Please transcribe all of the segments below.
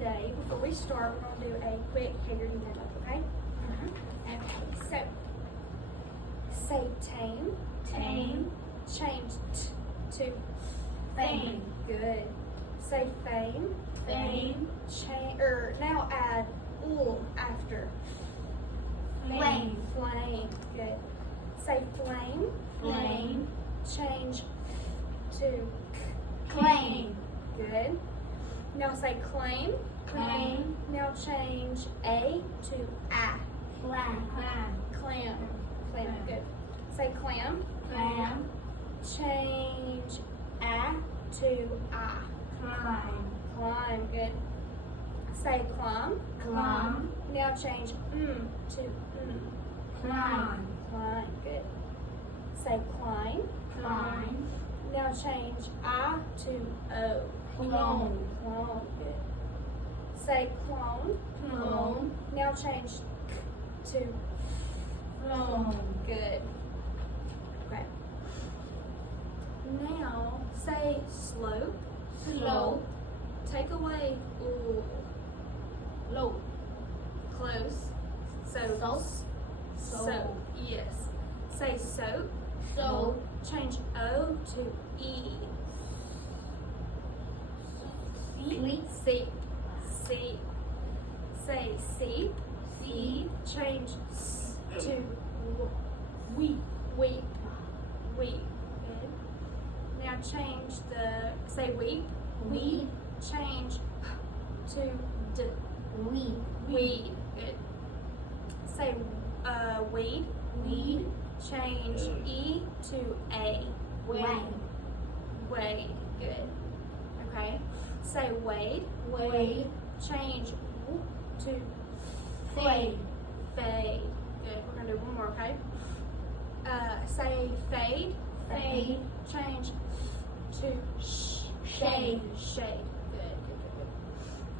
today, before we start, we're going to do a quick haggerty warm-up, okay? Okay, so say tame. Tame. Change to Fame. Good. Say fame. Fame. Now add after. Flame. Flame. Good. Say flame. Flame. Change to Claim. Good. Now say claim. Claim. Now change A to A. Clam. Clam. Clam. Clam. Good. Say clam. Clam. Change A to I. Climb. Climb. Good. Say climb. Climb. Now change to Climb. Climb. Good. Say climb. Climb. Now change I to O. Clone. Clone. Good. Say clone. Clone. Now change to Clone. good. Okay. Now say slope. Slope. Take away Low. close. Soap. Soap. Yes. Say soap. Soap. Change O to E. Sleep. Seep. Seep. Say seep. Seep. Change to weep. Weep. Weep. Good. Now change say weep. Weed. Change to Weed. weed. Good. Say weed. Weed. Change E to A. Wade. Wade. Good. Okay. Say wade. Wade. Change to Fade. fade. Good. We're gonna do one more. Okay. Say fade. Fade. Change to Shade. Shade. Good.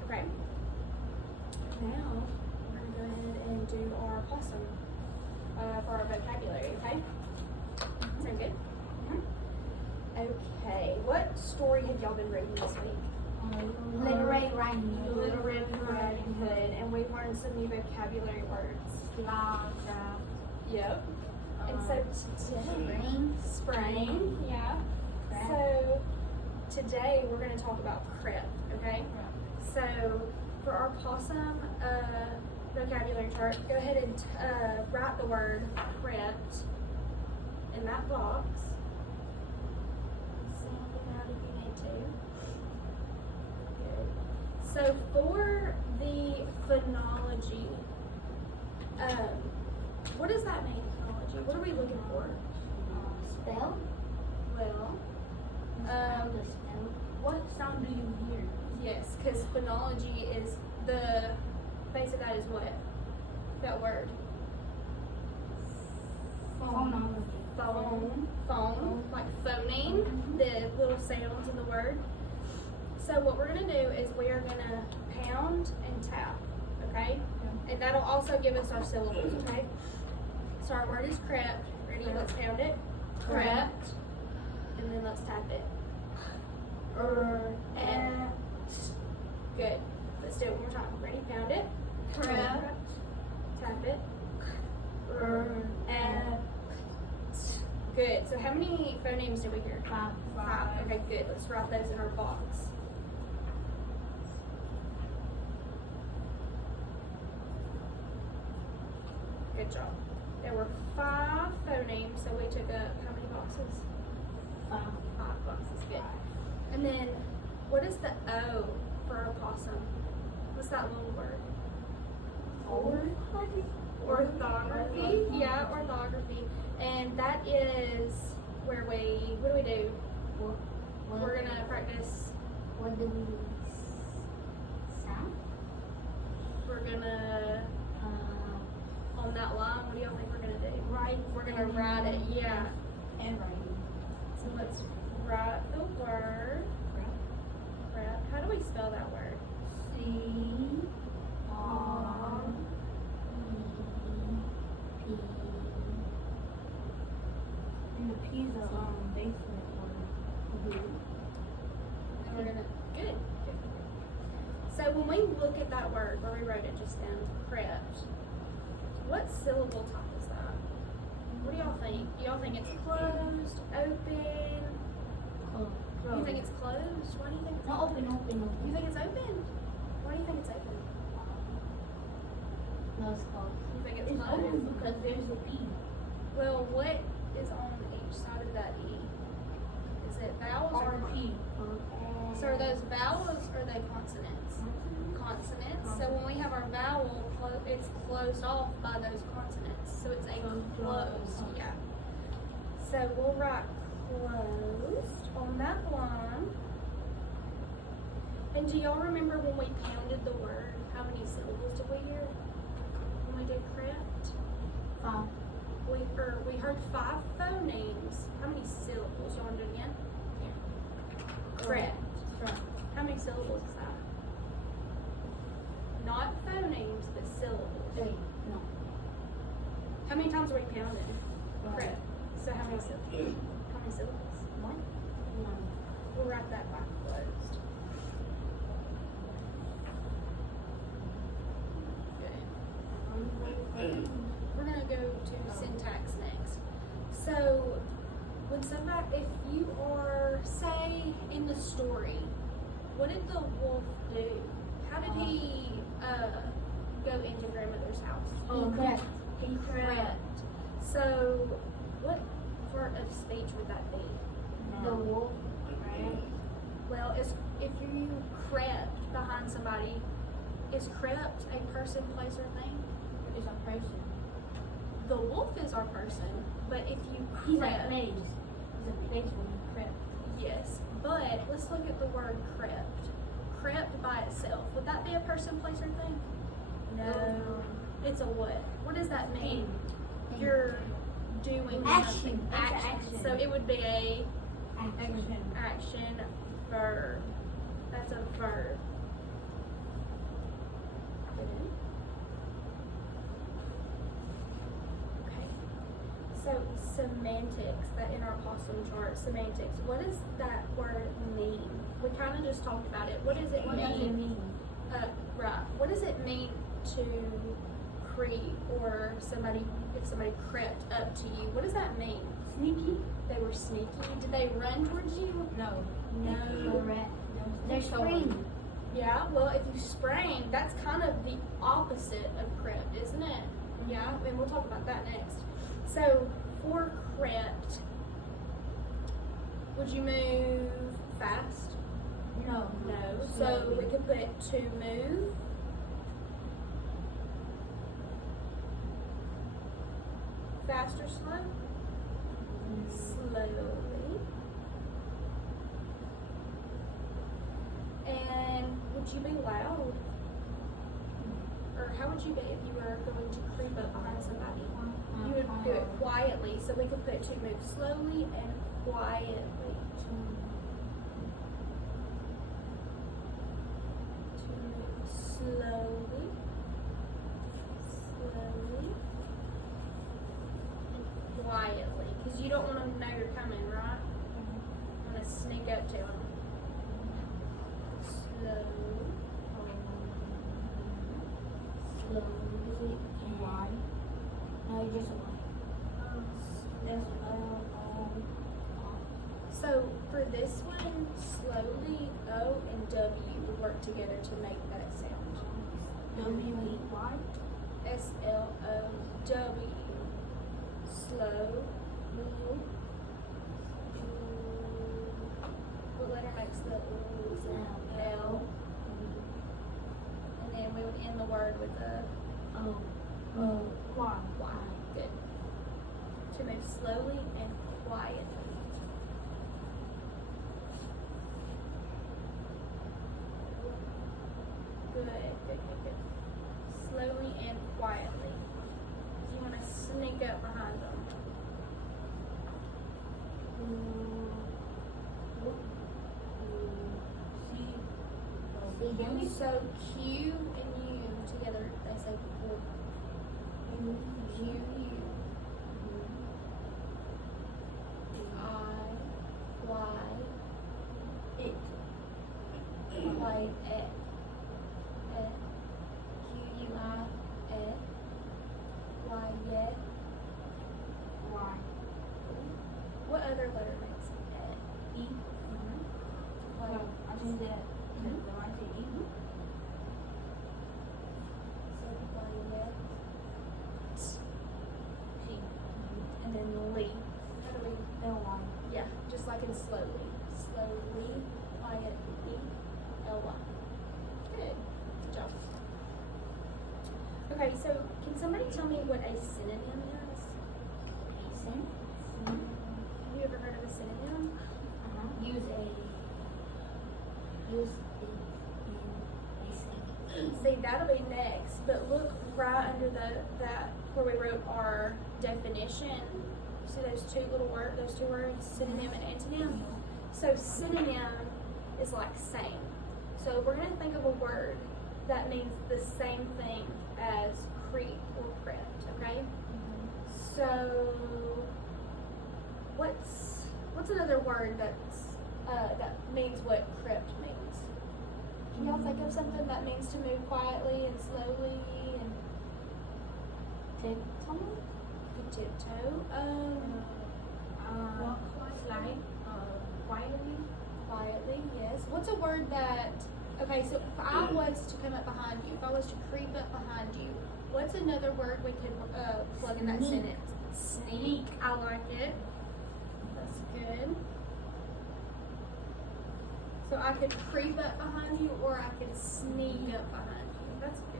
Okay. Now we're gonna go ahead and do our possum for our vocabulary. Okay. Sound good? Okay. What story have y'all been reading this week? Little Red Riding Hood. Little Red Riding Hood, and we've learned some new vocabulary words. Yep. And so today, spring, yeah. Crep. So today we're going to talk about crep, okay? So for our possum vocabulary chart, go ahead and write the word crept in that box. Send it out if you need to. Good. So for the phonology, what does that mean, phonology? What are we looking for? Spell. Well, The spell. What sound do you hear? yes, because phonology is the base of that is what? That word. Phonology. Phone, like phoning, the little sounds in the word. So what we're gonna do is we are gonna pound and tap, okay? And that'll also give us our syllables, okay? So our word is crept. Ready? Let's pound it. Crept. And then let's tap it. And good. Let's do it one more time. Ready? Pound it. Crept. Tap it. And good. So how many phonemes did we hear? Five. Okay, good. Let's write those in our box. Good job. There were 5 phonemes, so we took up how many boxes? 5 boxes. Good. And then, what is the O for opossum? What's that little word? Orthography. Yeah, orthography. And that is where what do we do? We're gonna practice. What do we sound? We're gonna on that line. What do y'all think we're gonna do? Write. We're gonna write it. Yeah. And writing. So let's write the word. Crap. How do we spell that word? C-R-E-P. And the P's are basement word. And we're gonna good. So when we look at that word where we wrote it just then, crept, what syllable type is that? What do y'all think? Do y'all think it's closed, open? You think it's closed? Why do you think it's No, open. You think it's open? Why do you think it's open? No, it's closed. You think it's It's closed? open because there's a P. Well, what is on each side of that E? Is it vowels or P. So are those vowels or are they consonants? Consonants. So when we have our vowel, it's closed off by those consonants. So it's a closed. Yeah. So we'll write closed on that line. And do y'all remember when we pounded the word? How many syllables did we hear when we did crept? 5. We heard 5 phonemes. How many syllables? You want to do it again? Crept. How many syllables is that? Not phonemes, but syllables. 8. No. How many times were we pounded? Right. Crept. So how many syllables? How many syllables? 1. 9. We'll write that back closed. Good. We're gonna go to syntax next. So when somebody, if you are, say, in the story, what did the wolf do? How did he go into grandmother's house? Crept. He crept. So what part of speech would that be? The wolf crept. Well, if you crept behind somebody, is crept a person, place, or thing? It's a person. The wolf is our person, but if you He's a crept, place. He's a place when you crept. yes. But let's look at the word crept. Crept by itself. Would that be a person, place, or thing? No. It's a what? What does that mean? Thing. You're doing Action. something. It's an action. So it would be a Action. verb. That's a verb. Okay. So semantics, that in our possum chart, semantics. What does that word mean? We kind of just talked about it. What does it What mean? does it mean? Right. What does it mean to creep, or if somebody crept up to you? What does that mean? Sneaky? They were sneaky. Did they run towards you? No. No. They're spring. Yeah, well, if you sprang, that's kind of the opposite of crept, isn't it? Yeah, and we'll talk about that next. So, for crept, would you move fast? No. No. So, we could put to move. Fast or slow? Slowly. And would you be loud? Or how would you be if you were going to creep up behind somebody? You would do it quietly, so we could put to move slowly and quietly. To move slowly, and quietly. Because you don't want them to know you're coming, right? You want to sneak up to them. Slow. Slow. Is it wide? No, just wide. So for this one, slowly O and W would work together to make that sound. W-E-Y? S-L-O-W. Slow. What letter makes the O sound? L. And then we would end the word with a Y. Y. Good. To move slowly and quietly. Good. Slowly and quietly. You want to sneak up behind them. So Q and U together, they say Q, U. I, Y, it. Okay, so can somebody tell me what a synonym is? Have you ever heard of a synonym? Use it in a sentence. See, that'll be next, but look right under that where we wrote our definition. See those two words, synonym and antonym? So synonym is like same. So we're gonna think of a word that means the same thing as creep or crypt, okay? So what's another word that means what crypt means? Can y'all think of something that means to move quietly and slowly and tiptoe? Slide. Quietly. Quietly, yes. What's a word that? Okay, so if I was to come up behind you, if I was to creep up behind you, what's another word we could plug in that Sneak. sentence? Sneak. I like it. That's good. So I could creep up behind you, or I could sneak up behind you. That's good.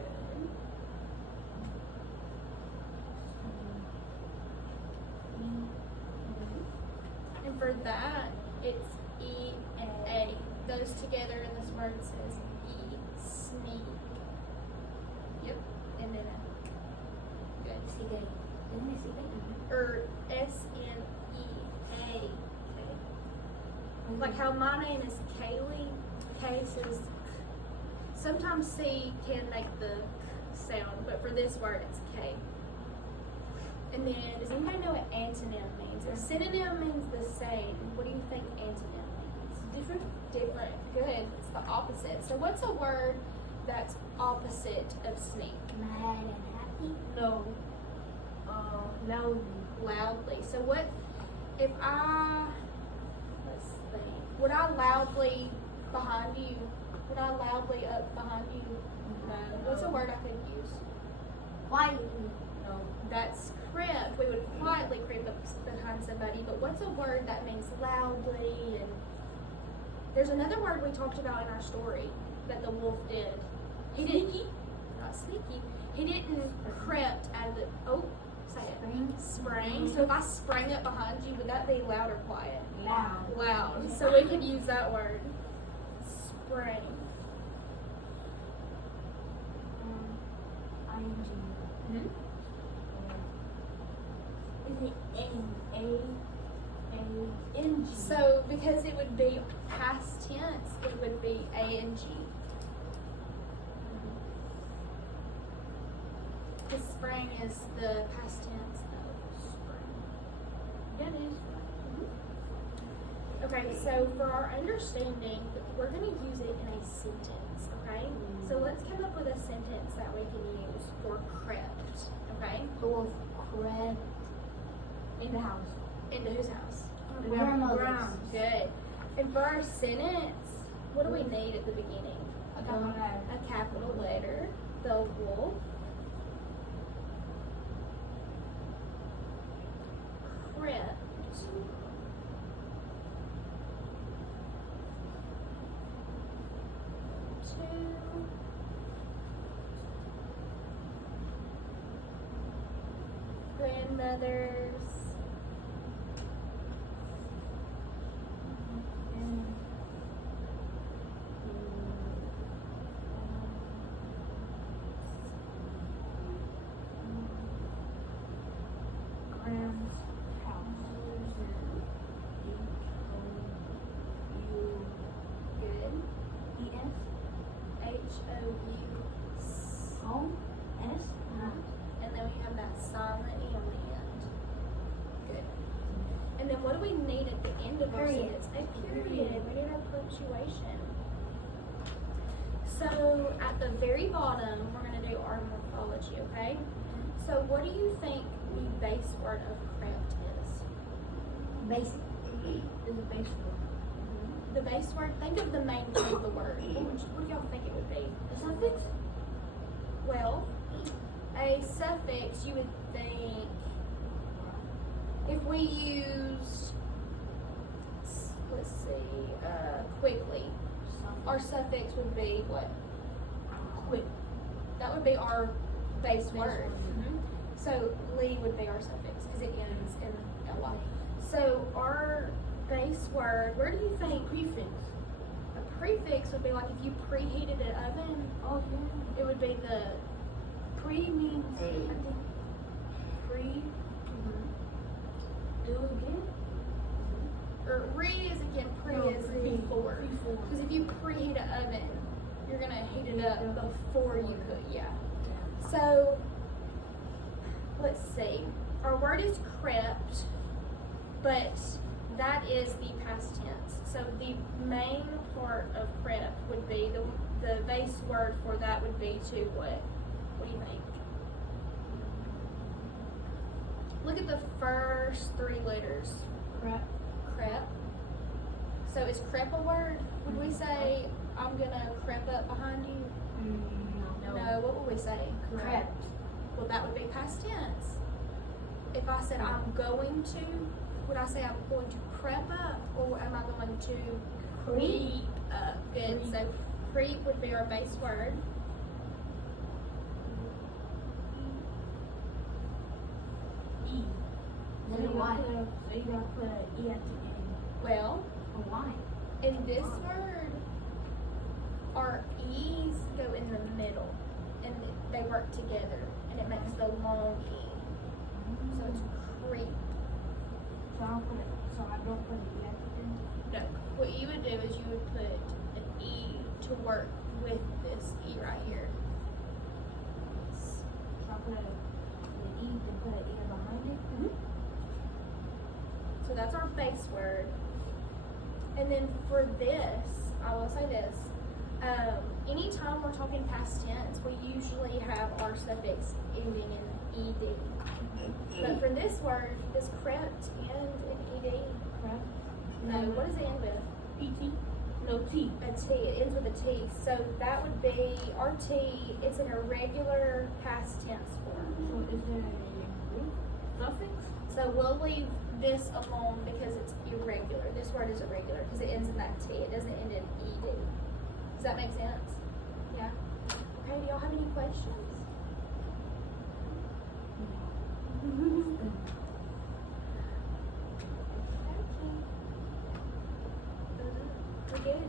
And for that, it's E-A. Those together in this word says E, sneak. Yep, and then a good. Or S-N-E-A. Like how my name is Kaylee. K says, sometimes C can make the sound, but for this word it's K. And then, does anybody know what antonym means? If synonym means the same, what do you think antonym means? Different. Different. Good. It's the opposite. So what's a word that's opposite of sneak? Mad and happy. No. Loudly. Loudly. So what if let's think. Would I loudly behind you? Would I loudly up behind you? No. What's a word I could use? Quietly. No. That's crypt. We would quietly creep up behind somebody, but what's a word that means loudly? And there's another word we talked about in our story that the wolf did. He didn't. Not sneaky. He didn't crept out of the. Oh, say it. Sprang. So if I sprang up behind you, would that be loud or quiet? Loud. Loud. So we could use that word. Sprang. ING. Is it N-A-N-G? So because it would be past tense, it would be ANG. Because spring is the past tense of spring. That is Okay, so for our understanding, we're going to use it in a sentence, okay? So let's come up with a sentence that we can use for crept, okay? the wolf crept in the house. Into whose house? Grandmother's. Good. And for our sentence, what do we need at the beginning? A capital letter. The wolf crept to grandmother's Grand's house. good E-S. H-O-U Home. S. and then we have that silent E on the end. Good. And then what do we need at the end of our Period. sentence? A period. We need our punctuation. So at the very bottom, we're going to do our morphology, okay? So what do you think the base word of crept is? Basic. Is a base word. The base word, think of the main part of the word. What do y'all think it would be? A suffix? Well, a suffix, you would think, if we used, let's see, quickly, our suffix would be what? Quick. That would be our base word. So Lee would be our suffix because it ends in ly. So our base word, where do you think Prefix. a prefix would be? Like if you preheated an oven, Oh yeah. it would be the Pre means pre. Do it again. or re is again, pre No, is pre. before. Before. Because if you preheat an oven, you're gonna heat it up before you cook. Yeah. So let's see. Our word is crept, but that is the past tense. So the main part of crept would be the base word for that would be to what? What do you think? Look at the first three letters. Crap. Crep. So is crep a word? Would we say I'm gonna crep up behind you? No. What would we say? Crept. Well, that would be past tense. If I said I'm going to, would I say I'm going to crep up, or am I going to creep up? Good. Creep. So creep would be our base word. E. So So you gotta put an E at the end. Well, why? in this word, our E's go in the middle, and they work together, and it makes the long E. So it's creep. So I don't put an E at the end. No, what you would do is you would put an E to work with this E right here. So I put an E, then put an E behind it. So that's our base word. And then for this, I will say this. Anytime we're talking past tense, we usually have our suffix ending in ed. But for this word, does crept end in ed? Crap. No, what does it end with? PT. No T. A T. It ends with a T. So that would be our T. It's an irregular past tense form. So is there a suffix? So we'll leave this alone because it's irregular. This word is irregular because it ends in that T. It doesn't end in ed. Does that make sense? Yeah. Okay. Do y'all have any questions? Okay. We're good.